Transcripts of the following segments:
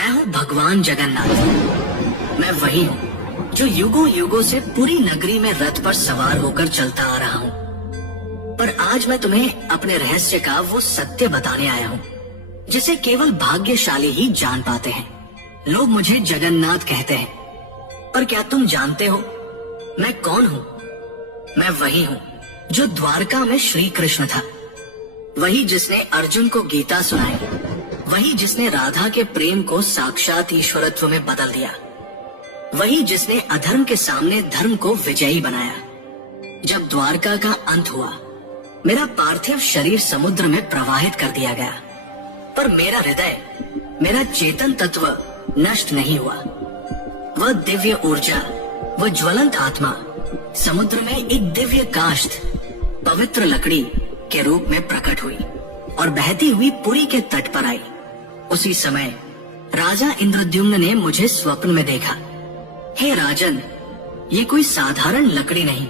मैं हूँ भगवान जगन्नाथ। मैं वही हूँ जो युगों युगों से पूरी नगरी में रथ पर सवार होकर चलता आ रहा हूँ। पर आज मैं तुम्हें अपने रहस्य का वो सत्य बताने आया हूँ जिसे केवल भाग्यशाली ही जान पाते हैं। लोग मुझे जगन्नाथ कहते हैं, पर क्या तुम जानते हो मैं कौन हूँ? मैं वही हूँ जो द्वारका में श्री कृष्ण था, वही जिसने अर्जुन को गीता सुनाई, वही जिसने राधा के प्रेम को साक्षात ईश्वरत्व में बदल दिया, वही जिसने अधर्म के सामने धर्म को विजयी बनाया। जब द्वारका का अंत हुआ, मेरा पार्थिव शरीर समुद्र में प्रवाहित कर दिया गया, पर मेरा हृदय, मेरा चेतन तत्व नष्ट नहीं हुआ। वह दिव्य ऊर्जा, वह ज्वलंत आत्मा समुद्र में एक दिव्य काष्ठ, पवित्र लकड़ी के रूप में प्रकट हुई और बहती हुई पुरी के तट पर आई। उसी समय राजा इंद्रद्युम्न ने मुझे स्वप्न में देखा। हे राजन, ये कोई साधारण लकड़ी नहीं,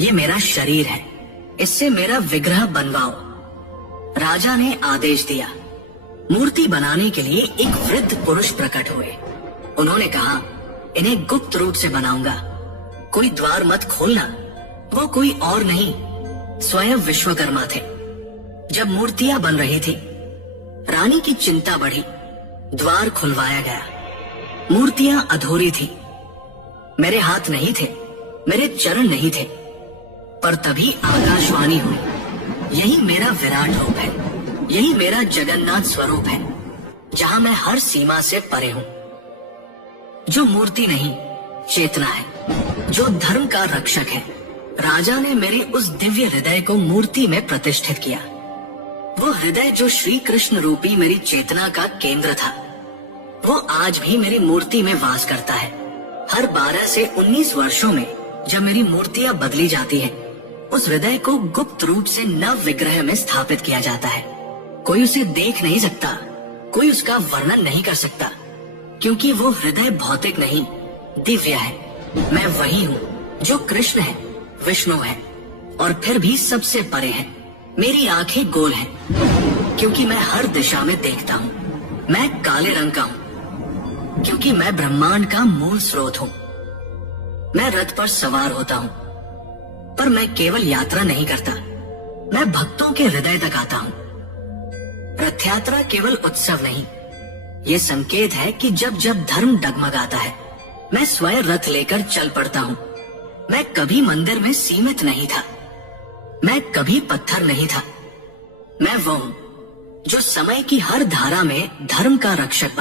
ये मेरा शरीर है, इससे मेरा विग्रह बनवाओ। राजा ने आदेश दिया। मूर्ति बनाने के लिए एक वृद्ध पुरुष प्रकट हुए। उन्होंने कहा, इन्हें गुप्त रूप से बनाऊंगा, कोई द्वार मत खोलना। वो कोई और नहीं, स्वयं विश्वकर्मा थे। जब मूर्तियां बन रही थी, रानी की चिंता बढ़ी। द्वार खुलवाया गया। मूर्तियां अधूरी थी। मेरे हाथ नहीं थे, मेरे चरण नहीं थे, पर तभी आकाशवाणी हुई, यही मेरा विराट रूप है, यही मेरा जगन्नाथ स्वरूप है, जहां मैं हर सीमा से परे हूं। जो मूर्ति नहीं, चेतना है, जो धर्म का रक्षक है। राजा ने मेरे उस दिव्य हृदय को मूर्ति में प्रतिष्ठित किया। वो हृदय जो श्री कृष्ण रूपी मेरी चेतना का केंद्र था, वो आज भी मेरी मूर्ति में वास करता है। हर 12 से 19 वर्षों में जब मेरी मूर्तियां बदली जाती है, उस हृदय को गुप्त रूप से नव विग्रह में स्थापित किया जाता है। कोई उसे देख नहीं सकता, कोई उसका वर्णन नहीं कर सकता, क्योंकि वो हृदय भौतिक नहीं, दिव्य है। मैं वही हूँ जो कृष्ण है, विष्णु है, और फिर भी सबसे परे है। मेरी आंखें गोल हैं, क्योंकि मैं हर दिशा में देखता हूँ। मैं काले रंग का हूँ, क्योंकि मैं ब्रह्मांड का मूल स्रोत हूँ। मैं रथ पर सवार होता हूँ, पर मैं केवल यात्रा नहीं करता, मैं भक्तों के हृदय तक आता हूँ। रथ यात्रा केवल उत्सव नहीं, ये संकेत है कि जब जब धर्म डगमगाता है, मैं स्वयं रथ लेकर चल पड़ता हूँ। मैं कभी मंदिर में सीमित नहीं था, मैं कभी पत्थर नहीं था। मैं वो हूँ जो समय की हर धारा में धर्म का रक्षक